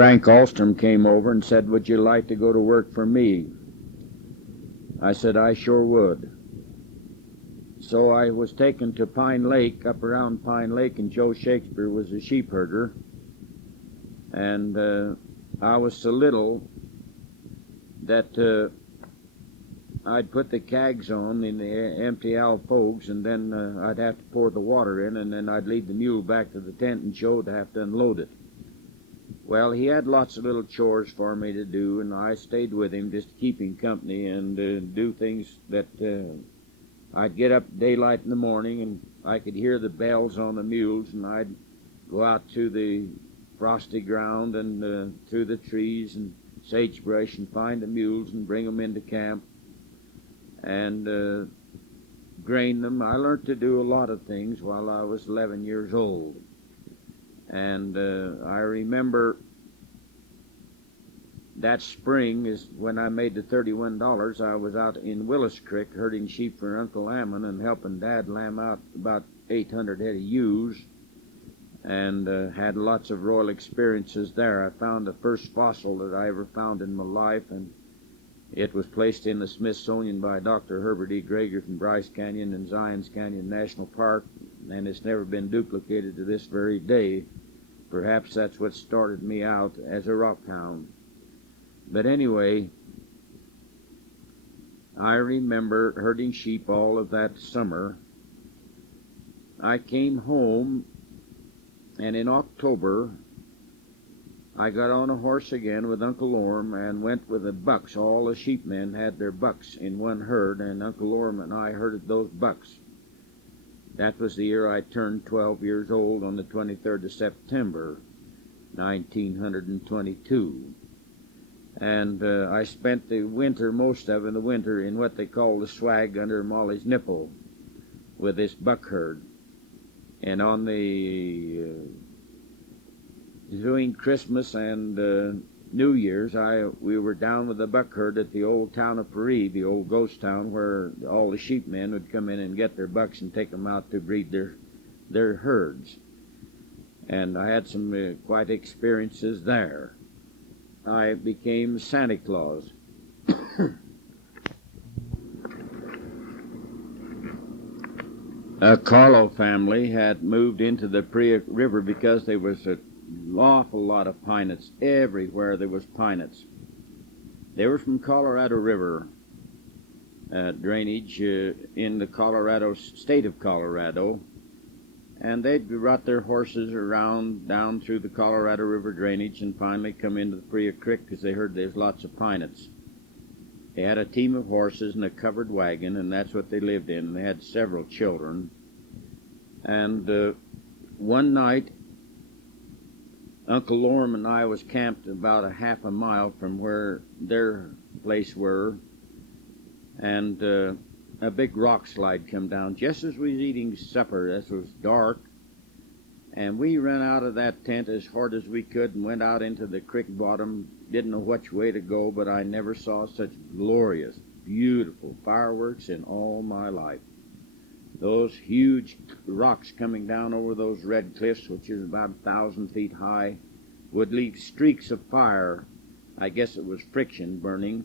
Frank Alstrom came over and said, "Would you like to go to work for me?" I said, "I sure would." So I was taken to Pine Lake, up around Pine Lake, and Joe Shakespeare was a sheep herder. And I was so little that I'd put the cags on in the empty alpogues, and then I'd have to pour the water in, and then I'd lead the mule back to the tent, and Joe'd have to unload it. Well, he had lots of little chores for me to do, and I stayed with him just to keep him company and do things that I'd get up daylight in the morning, and I could hear the bells on the mules, and I'd go out to the frosty ground and through the trees and sagebrush and find the mules and bring them into camp and grain them. I learned to do a lot of things while I was 11 years old. And I remember that spring is when I made the $31. I was out in Willis Creek herding sheep for Uncle Ammon and helping Dad lamb out about 800 head of ewes, and had lots of royal experiences there. I found the first fossil that I ever found in my life, and it was placed in the Smithsonian by Dr. Herbert E. Greger from Bryce Canyon and Zions Canyon National Park, and it's never been duplicated to this very day. Perhaps that's what started me out as a rock hound. But anyway, I remember herding sheep all of that summer. I came home, and in October, I got on a horse again with Uncle Orm and went with the bucks. All the sheepmen had their bucks in one herd, and Uncle Orm and I herded those bucks. That was the year I turned 12 years old on the 23rd of September, 1922. And I spent the winter, most of the winter, in what they call the swag under Molly's nipple with this buck herd. And on the between Christmas and New Year's, we were down with the buck herd at the old town of Paris, the old ghost town, where all the sheepmen would come in and get their bucks and take them out to breed their herds. And I had some quite experiences there. I became Santa Claus. A Carlo family had moved into the Priya River because there was an awful lot of pine nuts. Everywhere there was pine nuts. They were from Colorado River drainage in the Colorado state of Colorado, and they'd brought their horses around down through the Colorado River drainage and finally come into the Priya Creek because they heard there's lots of pine nuts. They had a team of horses and a covered wagon, and that's what they lived in. They had several children. And one night, Uncle Orm and I was camped about a half a mile from where their place were, and a big rock slide come down just as we was eating supper. It was dark, and we ran out of that tent as hard as we could and went out into the creek bottom. Didn't know which way to go, but I never saw such glorious, beautiful fireworks in all my life. Those huge rocks coming down over those red cliffs, which is about 1,000 feet high, would leave streaks of fire. I guess it was friction burning,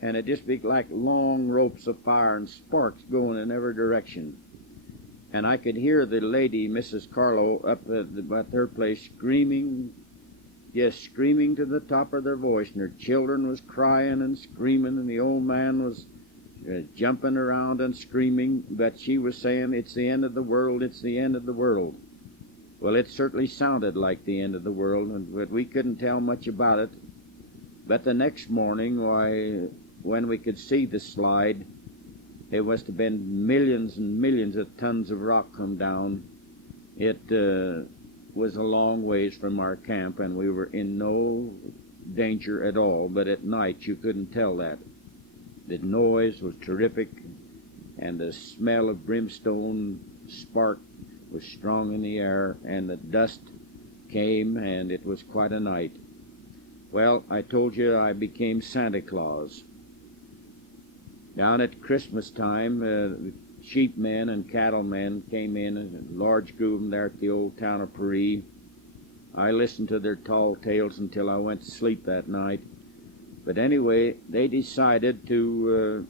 and it just be like long ropes of fire and sparks going in every direction. And I could hear the lady, Mrs. Carlo, up at her place screaming, just screaming to the top of their voice, and her children was crying and screaming, and the old man was jumping around and screaming, but she was saying, "It's the end of the world, it's the end of the world." Well, it certainly sounded like the end of the world, but we couldn't tell much about it. But the next morning, when we could see the slide, it must have been millions and millions of tons of rock come down. It was a long ways from our camp, and we were in no danger at all, but at night you couldn't tell that. The noise was terrific, and the smell of brimstone spark was strong in the air, and the dust came, and it was quite a night. Well, I told you I became Santa Claus. Down at Christmas time, sheepmen and cattlemen came in, a large group of them there at the old town of Paris, I listened to their tall tales until I went to sleep that night. But anyway, they decided to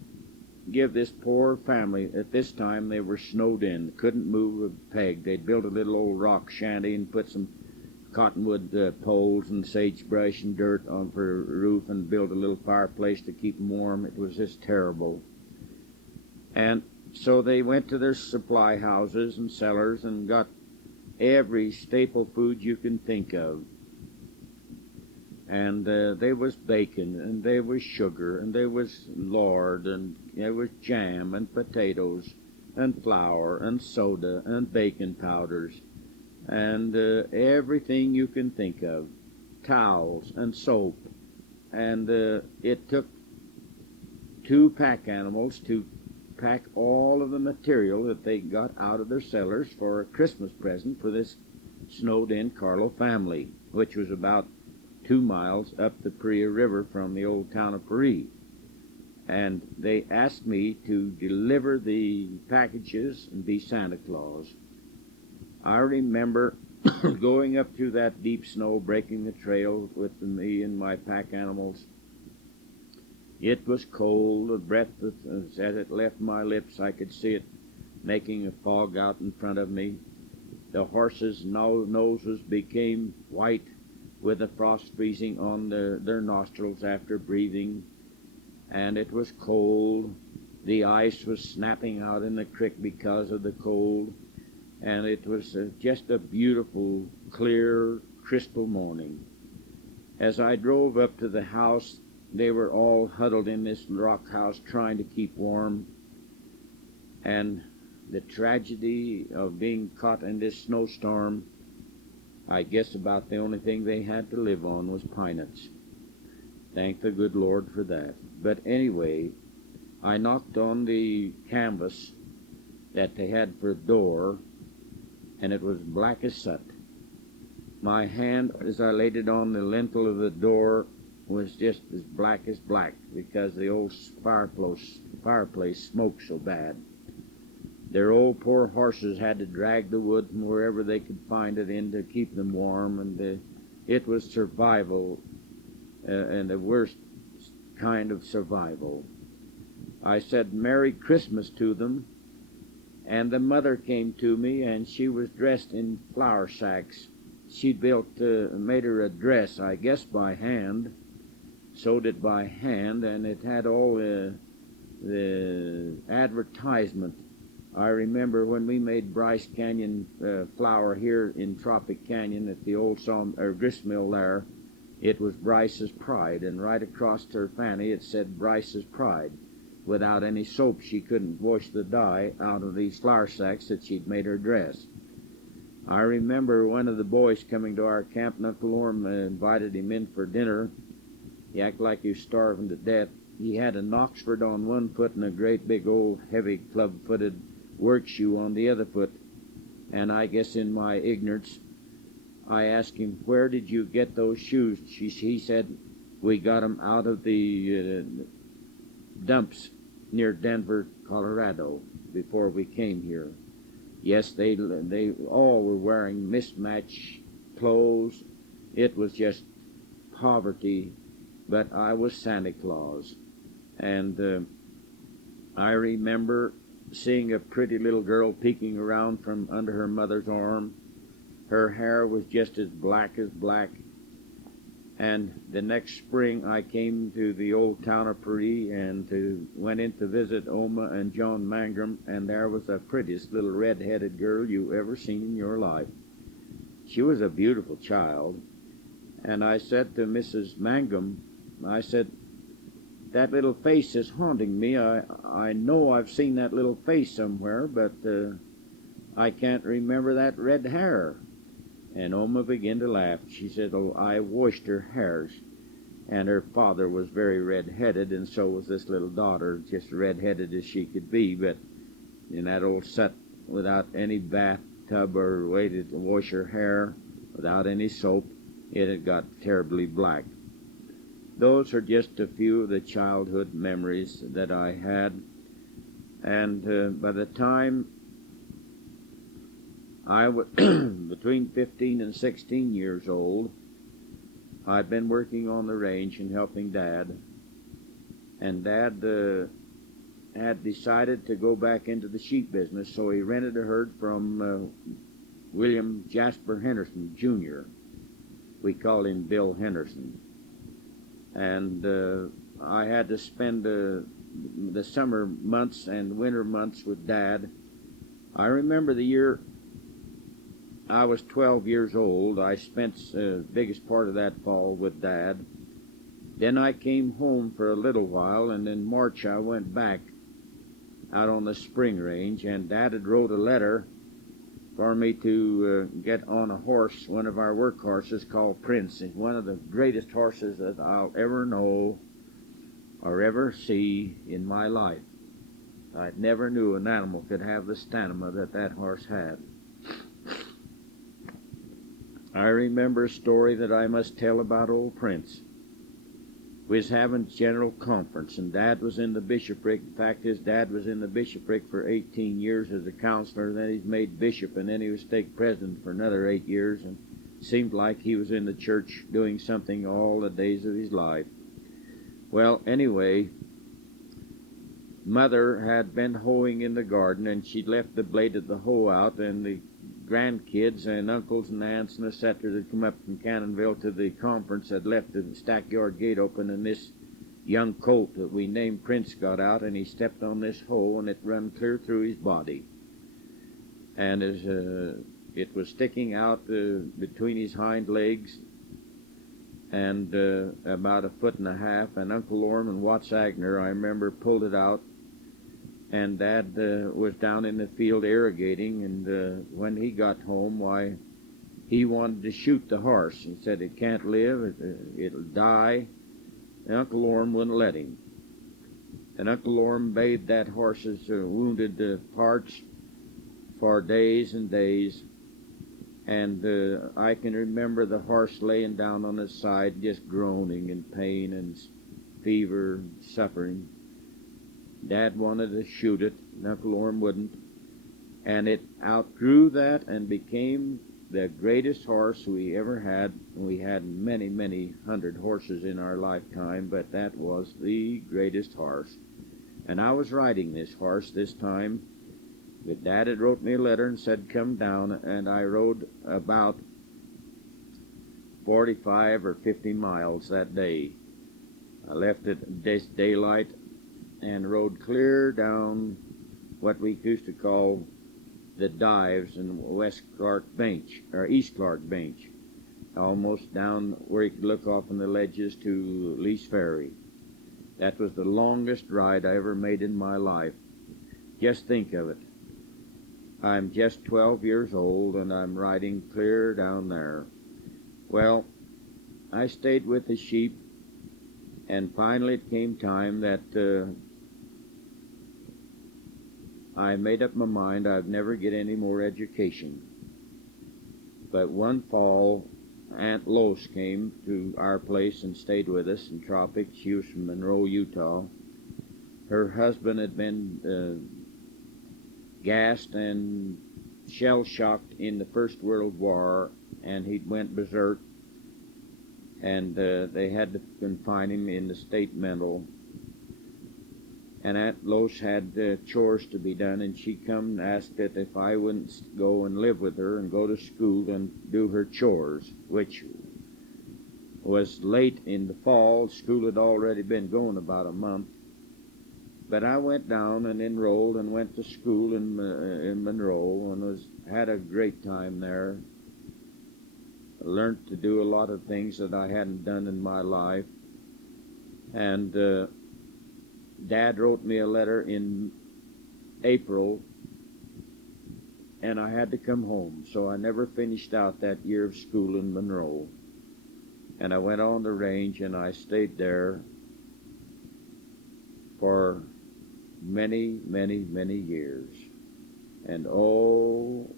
give this poor family, at this time they were snowed in, couldn't move a peg. They'd built a little old rock shanty and put some cottonwood poles and sagebrush and dirt on for a roof and built a little fireplace to keep them warm. It was just terrible. And so they went to their supply houses and cellars and got every staple food you can think of. And there was bacon, and there was sugar, and there was lard, and there was jam, and potatoes, and flour, and soda, and bacon powders, and everything you can think of, towels, and soap. And it took 2 pack animals to pack all of the material that they got out of their cellars for a Christmas present for this snowed-in Carlo family, which was about 2 miles up the Paria River from the old town of Paris. And they asked me to deliver the packages and be Santa Claus. I remember going up through that deep snow, breaking the trail with me and my pack animals. It was cold. The breath, as it left my lips, I could see it making a fog out in front of me. The horses' noses became white with the frost freezing on their nostrils after breathing, and it was cold. The ice was snapping out in the creek because of the cold, and it was just a beautiful, clear, crystal morning. As I drove up to the house, they were all huddled in this rock house trying to keep warm, and the tragedy of being caught in this snowstorm, I guess about the only thing they had to live on was pine nuts. Thank the good Lord for that. But anyway, I knocked on the canvas that they had for a door, and it was black as soot. My hand, as I laid it on the lintel of the door, was just as black as black, because the old fireplace smoked so bad. Their old poor horses had to drag the wood from wherever they could find it in to keep them warm, and it was survival, and the worst kind of survival. I said Merry Christmas to them, and the mother came to me, and she was dressed in flour sacks. She'd made her a dress, I guess by hand, sewed it by hand, and it had all the advertisement. I remember when we made Bryce Canyon flour here in Tropic Canyon at the old grist mill there, it was Bryce's Pride, and right across her fanny it said Bryce's Pride. Without any soap, she couldn't wash the dye out of these flour sacks that she'd made her dress. I remember one of the boys coming to our camp, and Uncle Orm invited him in for dinner. He acted like he was starving to death. He had an Oxford on one foot and a great big old heavy club-footed work shoe on the other foot, and I guess in my ignorance I asked him, where did you get those shoes? He said, we got them out of the dumps near Denver, Colorado, before we came here. Yes, they all were wearing mismatched clothes. It was just poverty, but I was Santa Claus. And I remember seeing a pretty little girl peeking around from under her mother's arm. Her hair was just as black as black. And the next spring I came to the old town of Paris and went in to visit Oma and John Mangrum, and there was the prettiest little red-headed girl you ever seen in your life. She was a beautiful child. And I said to Mrs. Mangrum, I said, that little face is haunting me. I know I've seen that little face somewhere, but I can't remember that red hair. And Oma began to laugh. She said, oh, I washed her hairs. And her father was very red-headed, and so was this little daughter, just red-headed as she could be, but in that old soot, without any bathtub or way to wash her hair, without any soap, it had got terribly black. Those are just a few of the childhood memories that I had. And by the time I was between 15 and 16 years old. I'd been working on the range and helping Dad, and Dad had decided to go back into the sheep business, so he rented a herd from William Jasper Henderson, Jr. We called him Bill Henderson. And I had to spend the summer months and winter months with Dad. I remember the year I was 12 years old. I spent the biggest part of that fall with Dad. Then I came home for a little while, and in March I went back out on the spring range, and Dad had wrote a letter for me to get on a horse, one of our work horses called Prince. It's one of the greatest horses that I'll ever know or ever see in my life. I never knew an animal could have the stamina that that horse had. I remember a story that I must tell about old Prince. We was having general conference, and Dad was in the bishopric. In fact, his dad was in the bishopric for 18 years as a counselor. Then he's made bishop, and then he was stake president for another 8 years, and seemed like he was in the church doing something all the days of his life. Well, anyway, Mother had been hoeing in the garden, and she'd left the blade of the hoe out, and the grandkids and uncles and aunts and etc. that come up from Cannonville to the conference had left the stackyard gate open, and this young colt that we named Prince got out, and he stepped on this hoe, and it run clear through his body. And as it was sticking out between his hind legs, and about 1.5 feet, and Uncle Orm and Watts Agner, I remember, pulled it out. And Dad was down in the field irrigating, and when he got home, why, he wanted to shoot the horse and said it can't live, it'll die. And Uncle Orm wouldn't let him. And Uncle Orm bathed that horse's wounded parts for days and days. And I can remember the horse laying down on his side, just groaning in pain and fever and suffering. Dad wanted to shoot it, and Uncle Orm wouldn't, and it outgrew that and became the greatest horse we ever had. We had many, many hundred horses in our lifetime, but that was the greatest horse. And I was riding this horse this time, but Dad had wrote me a letter and said come down, and I rode about 45 or 50 miles that day. I left at this daylight and rode clear down what we used to call the dives in West Clark Bench, or East Clark Bench, almost down where you could look off on the ledges to Lee's Ferry. That was the longest ride I ever made in my life. Just think of it. I'm just 12 years old, and I'm riding clear down there. Well, I stayed with the sheep, and finally it came time that I made up my mind I'd never get any more education. But one fall, Aunt Lois came to our place and stayed with us in Tropics. She was from Monroe, Utah. Her husband had been gassed and shell-shocked in the First World War, and he went berserk, and they had to confine him in the state mental. And Aunt Lois had chores to be done, and she come and asked that if I wouldn't go and live with her and go to school and do her chores, which was late in the fall. School had already been going about a month. But I went down and enrolled and went to school in Monroe, and had a great time there. I learned to do a lot of things that I hadn't done in my life. And Dad wrote me a letter in April, and I had to come home, so I never finished out that year of school in Monroe. And I went on the range, and I stayed there for many, many, many years. And oh,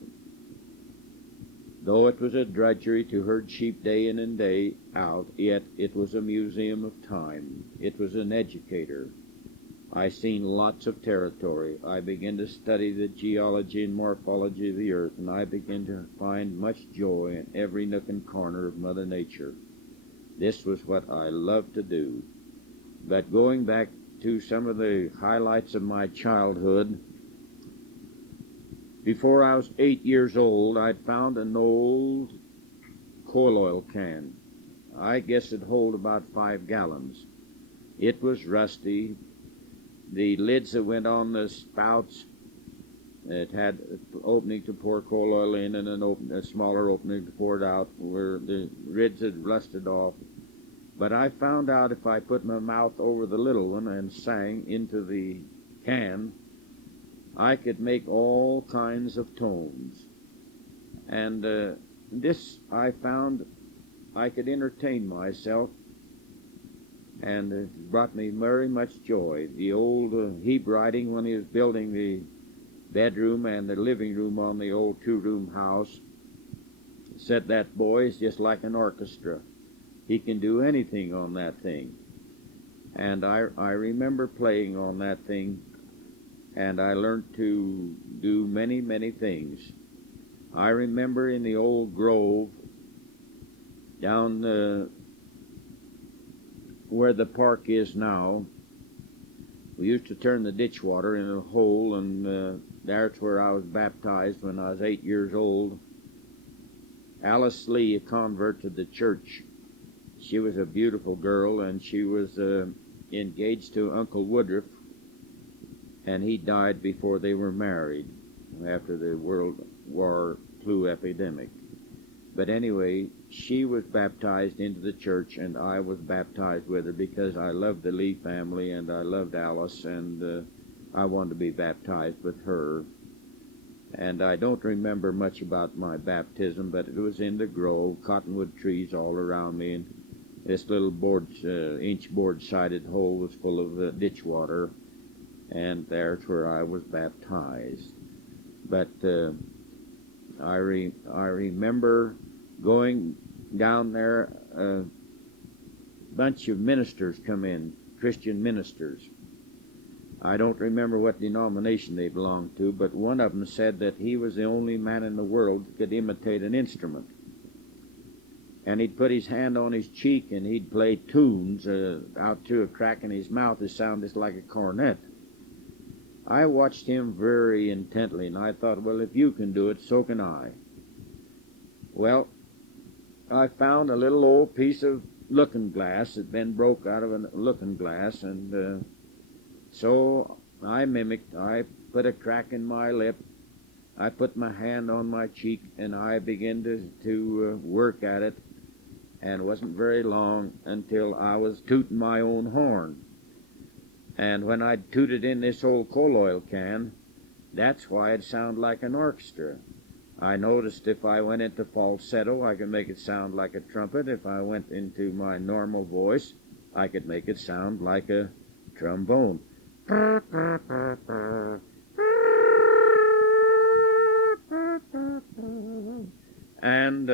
though it was a drudgery to herd sheep day in and day out, yet it was a museum of time. It was an educator. I seen lots of territory. I began to study the geology and morphology of the earth, and I began to find much joy in every nook and corner of Mother Nature. This was what I loved to do. But going back to some of the highlights of my childhood, before I was 8 years old, I'd found an old coal oil can. I guess it'd hold about 5 gallons. It was rusty. The lids that went on the spouts, it had an opening to pour coal oil in and a smaller opening to pour it out, where the lids had rusted off. But I found out if I put my mouth over the little one and sang into the can, I could make all kinds of tones. And this I found I could entertain myself, and it brought me very much joy. The old Hebraiting, when he was building the bedroom and the living room on the old 2-room house, said that boy is just like an orchestra. He can do anything on that thing. And I remember playing on that thing, and I learned to do many, many things. I remember in the old grove down where the park is now, we used to turn the ditch water in a hole, and that's where I was baptized when I was 8 years old. Alice Lee, a convert to the church, she was a beautiful girl, and she was engaged to Uncle Woodruff, and he died before they were married after the World War flu epidemic. But anyway, she was baptized into the church, and I was baptized with her because I loved the Lee family, and I loved Alice, and I wanted to be baptized with her. And I don't remember much about my baptism, but it was in the grove, cottonwood trees all around me, and this little inch board-sided hole was full of ditch water, and there's where I was baptized. But I remember going down there, a bunch of ministers come in, Christian ministers. I don't remember what denomination they belonged to, but one of them said that he was the only man in the world that could imitate an instrument. And he'd put his hand on his cheek and he'd play tunes out through a crack in his mouth that sounded like a cornet. I watched him very intently, and I thought, well, if you can do it, so can I. Well, I found a little old piece of looking glass that had been broke out of a looking glass, and so I mimicked. I put a crack in my lip. I put my hand on my cheek, and I began to work at it, and it wasn't very long until I was tooting my own horn. And when I tooted in this old coal oil can, that's why it sounded like an orchestra. I noticed if I went into falsetto, I could make it sound like a trumpet. If I went into my normal voice, I could make it sound like a trombone. And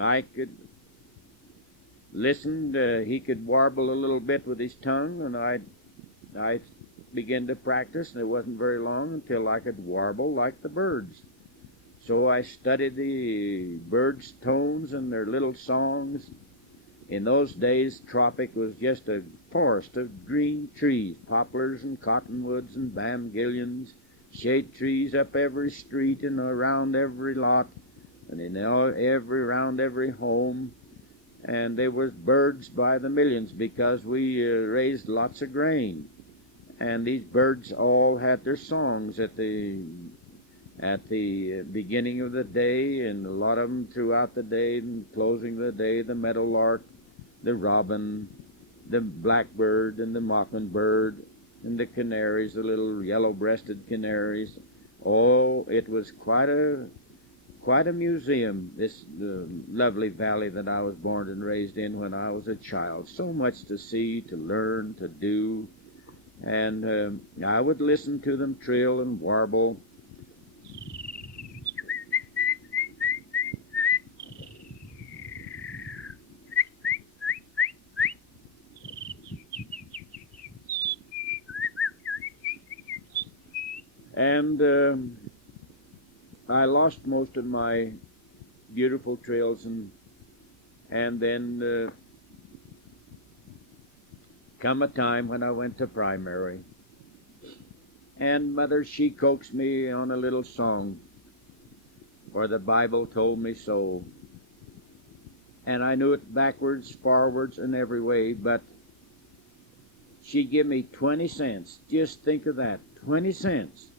I could listen. He could warble a little bit with his tongue, and I began to practice, and it wasn't very long until I could warble like the birds. So I studied the birds' tones and their little songs. In those days, Tropic was just a forest of green trees, poplars and cottonwoods and bamgillions, shade trees up every street and around every lot, and around every home. And there was birds by the millions because we raised lots of grain. And these birds all had their songs at the beginning of the day, and a lot of them throughout the day, and closing the day, the meadowlark, the robin, the blackbird, and the mockingbird, and the canaries, the little yellow-breasted canaries. Oh, it was quite a museum, this lovely valley that I was born and raised in when I was a child. So much to see, to learn, to do. And I would listen to them trill and warble. And I lost most of my beautiful trails, and then come a time when I went to primary, and Mother, she coaxed me on a little song, for the Bible told me so, and I knew it backwards, forwards, and every way, but she give me 20 cents. Just think of that, 20 cents.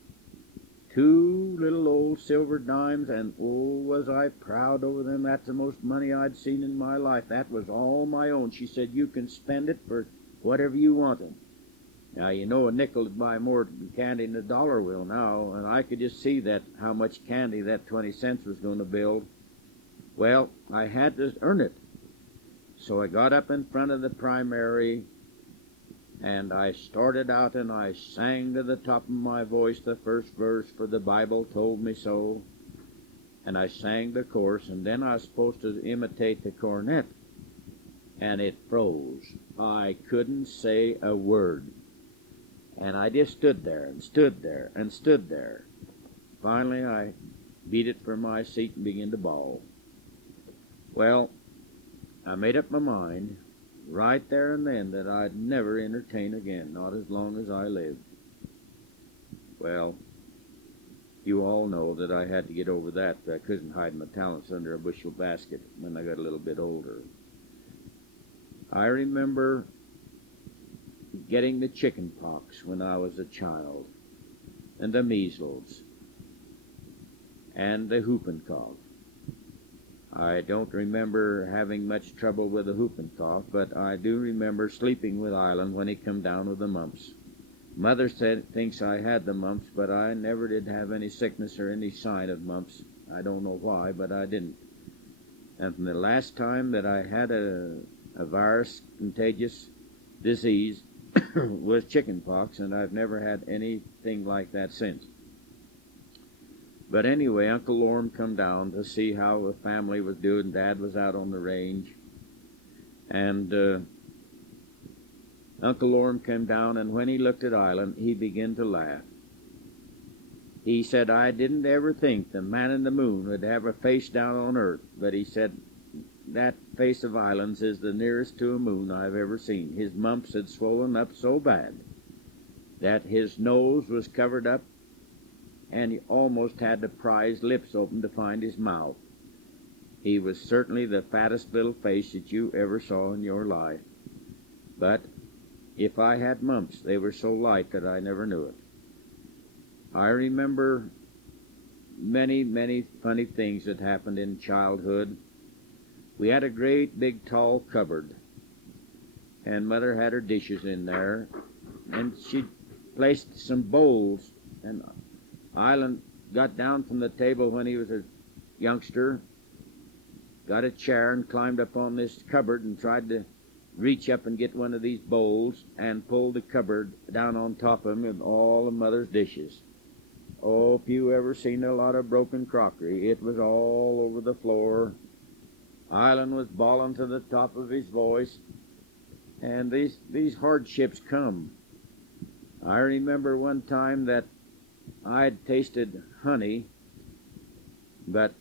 2 little old silver dimes, and oh, was I proud over them. That's the most money I'd seen in my life. That was all my own. She said, you can spend it for whatever you wanted. Now, you know, a nickel would buy more candy than a dollar will now, and I could just see that how much candy that 20 cents was going to build. Well, I had to earn it. So I got up in front of the primary, and I started out and I sang to the top of my voice the first verse, for the Bible told me so. And I sang the chorus, and then I was supposed to imitate the cornet. And it froze. I couldn't say a word. And I just stood there and stood there and stood there. Finally, I beat it from my seat and began to bawl. Well, I made up my mind right there and then that I'd never entertain again, not as long as I lived. Well, you all know that I had to get over that. I couldn't hide my talents under a bushel basket when I got a little bit older. I remember getting the chicken pox when I was a child, and the measles, and the whooping cough. I don't remember having much trouble with the whooping cough, but I do remember sleeping with Island when he come down with the mumps. Mother thinks I had the mumps, but I never did have any sickness or any sign of mumps. I don't know why, but I didn't. And from the last time that I had a virus contagious disease was chicken pox, and I've never had anything like that since. But anyway, Uncle Lorm come down to see how the family was doing. Dad was out on the range, and Uncle Lorm came down, and when he looked at Island, he began to laugh. He said, I didn't ever think the man in the moon would have a face down on earth, but he said, that face of Island's is the nearest to a moon I've ever seen. His mumps had swollen up so bad that his nose was covered up, and he almost had to pry his lips open to find his mouth. He was certainly the fattest little face that you ever saw in your life. But if I had mumps, they were so light that I never knew it. I remember many, many funny things that happened in childhood. We had a great big tall cupboard, and Mother had her dishes in there, and she placed some bowls, and Island got down from the table when he was a youngster, got a chair and climbed up on this cupboard and tried to reach up and get one of these bowls and pull the cupboard down on top of him with all of Mother's dishes. Oh, if you ever seen a lot of broken crockery, it was all over the floor. Island was bawling to the top of his voice, and these hardships come. I remember one time that I'd tasted honey, but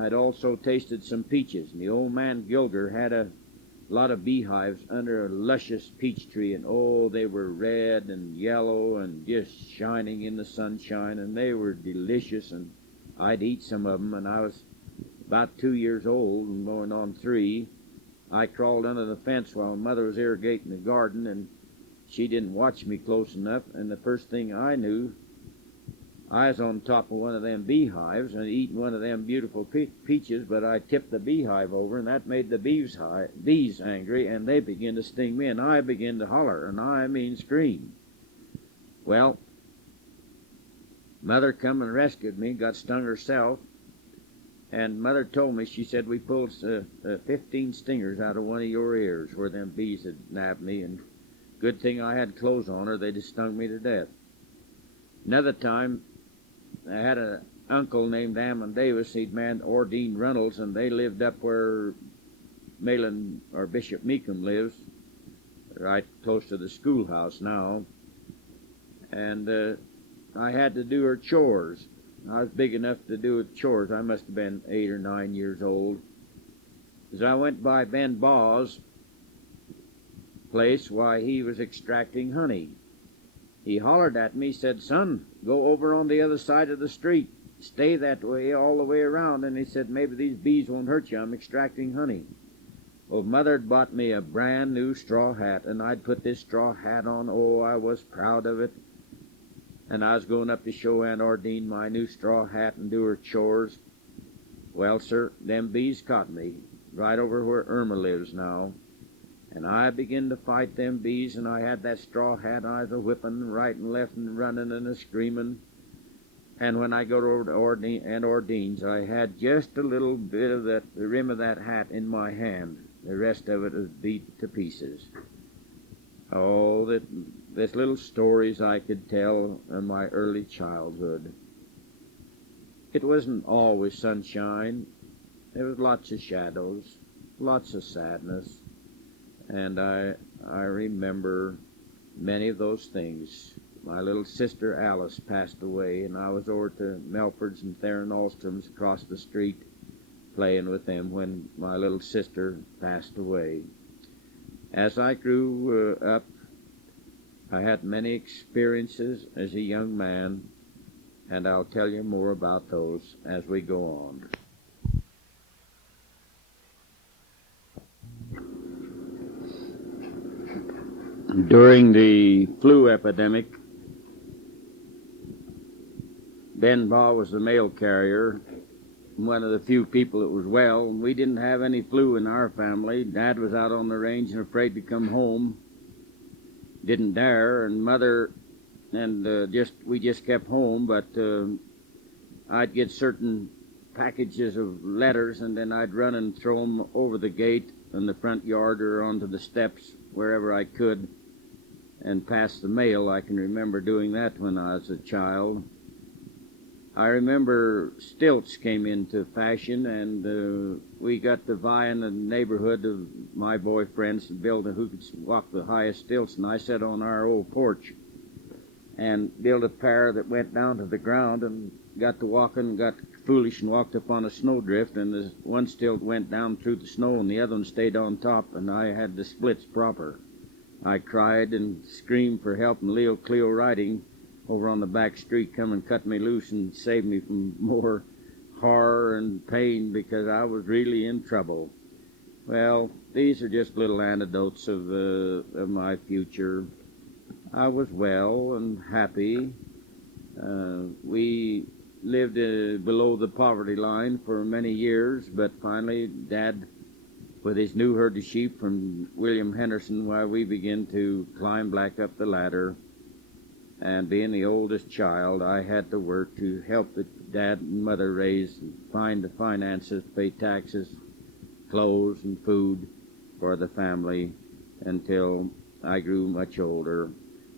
I'd also tasted some peaches, and the old man Gilger had a lot of beehives under a luscious peach tree, and oh, they were red and yellow and just shining in the sunshine, and they were delicious, and I'd eat some of them, and I was about 2 years old and going on 3. I crawled under the fence while Mother was irrigating the garden, and she didn't watch me close enough, and the first thing I knew, I was on top of one of them beehives and eating one of them beautiful peaches, but I tipped the beehive over, and that made the bees angry, and they began to sting me, and I began to holler, and I mean scream. Well, Mother come and rescued me, got stung herself, and Mother told me, she said, we pulled 15 stingers out of one of your ears where them bees had nabbed me, and good thing I had clothes on or they'd have stung me to death. Another time, I had an uncle named Ammon Davis. He'd manned Ordine Reynolds, and they lived up where Malin or Bishop Meekum lives, right close to the schoolhouse now. And I had to do her chores. I was big enough to do her chores. I must have been 8 or 9 years old. As I went by Ben Baugh's place, why, he was extracting honey. He hollered at me, said, "Son, go over on the other side of the street. Stay that way all the way around." And he said, "Maybe these bees won't hurt you. I'm extracting honey." Well, Mother had bought me a brand new straw hat, and I'd put this straw hat on. Oh, I was proud of it. And I was going up to show Aunt Ordine my new straw hat and do her chores. Well, sir, them bees caught me, right over where Irma lives now. And I began to fight them bees, and I had that straw hat. I was a-whipping right and left and running and a-screaming. And when I got over to Aunt Ordine's, I had just a little bit of the rim of that hat in my hand. The rest of it was beat to pieces. Oh, there's little stories I could tell of my early childhood. It wasn't always sunshine. There was lots of shadows, lots of sadness. And I remember many of those things. My little sister Alice passed away, and I was over to Melford's and Theron Alstrom's across the street playing with them when my little sister passed away. As I grew up, I had many experiences as a young man, and I'll tell you more about those as we go on. During the flu epidemic, Ben Baugh was the mail carrier, one of the few people that was well. We didn't have any flu in our family. Dad was out on the range and afraid to come home. Didn't dare, and Mother and we just kept home, but I'd get certain packages of letters, and then I'd run and throw them over the gate in the front yard or onto the steps, wherever I could, and pass the mail. I can remember doing that when I was a child. I remember stilts came into fashion, and we got to vie in the neighborhood of my boyfriends to build who could walk the highest stilts, and I sat on our old porch and built a pair that went down to the ground, and got to walking, got foolish and walked up on a snowdrift, and the one stilt went down through the snow and the other one stayed on top, and I had the splits proper. I cried and screamed for help, and Leo Cleo Riding over on the back street come and cut me loose and saved me from more horror and pain because I was really in trouble. Well, these are just little anecdotes of my future. I was well and happy. We lived below the poverty line for many years, but finally Dad, with his new herd of sheep from William Henderson, we began to climb back up the ladder. And being the oldest child, I had to work to help the Dad and Mother raise and find the finances, pay taxes, clothes, and food for the family until I grew much older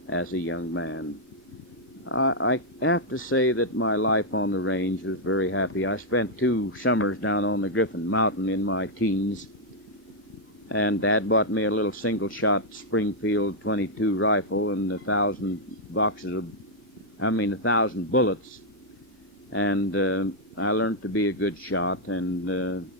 as a young man. I have to say that my life on the range was very happy. I spent 2 summers down on the Griffin Mountain in my teens, and Dad bought me a little single-shot Springfield .22 rifle and 1,000 bullets. And I learned to be a good shot and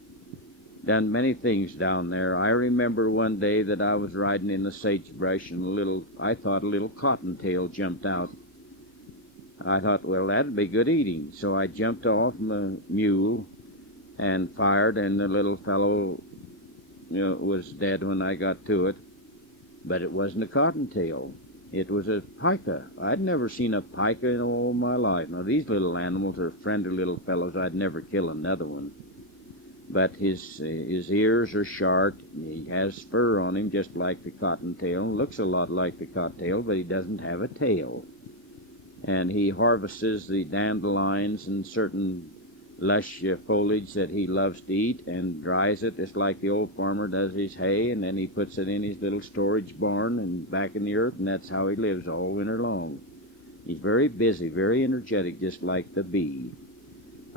done many things down there. I remember one day that I was riding in the sagebrush and I thought a little cottontail jumped out. I thought, well, that'd be good eating. So I jumped off my mule and fired, and the little fellow was dead when I got to it. But it wasn't a cottontail. It was a pika. I'd never seen a pika in all my life. Now, these little animals are friendly little fellows. I'd never kill another one. But his ears are sharp. He has fur on him just like the cottontail. Looks a lot like the cottontail, but he doesn't have a tail. And he harvests the dandelions and certain lush foliage that he loves to eat and dries it just like the old farmer does his hay, and then he puts it in his little storage barn and back in the earth, and that's how he lives all winter long. He's very busy, very energetic, just like the bee.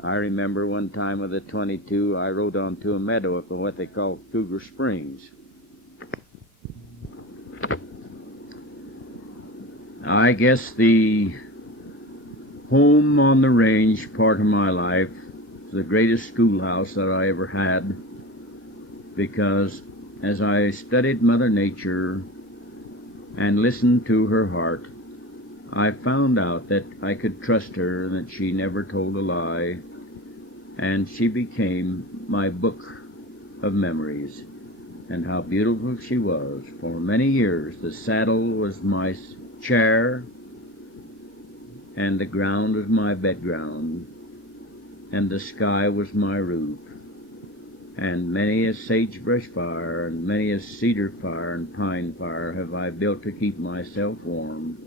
I remember one time with a .22, I rode onto a meadow up in what they call Cougar Springs. I guess the Home on the range part of my life was the greatest schoolhouse that I ever had, because as I studied Mother Nature and listened to her heart, I found out that I could trust her and that she never told a lie, and she became my book of memories. And how beautiful she was. For many years the saddle was my chair, and the ground was my bed ground, and the sky was my roof. And many a sagebrush fire and many a cedar fire and pine fire have I built to keep myself warm.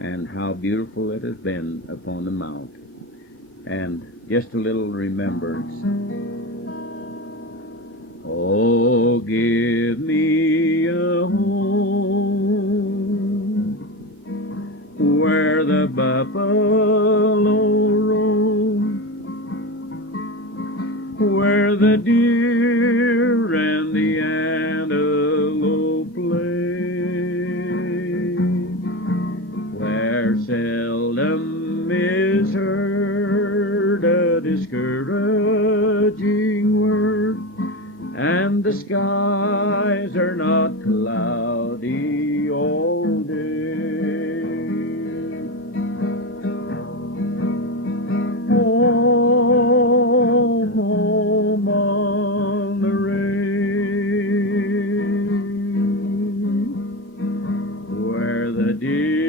And how beautiful it has been upon the mount. And just a little remembrance. Oh, give me a home where the buffalo roam, where the deer and the antelope play, where seldom is heard a discouraging word, and the skies are not cloudy all day. Home, home on the range, where the deer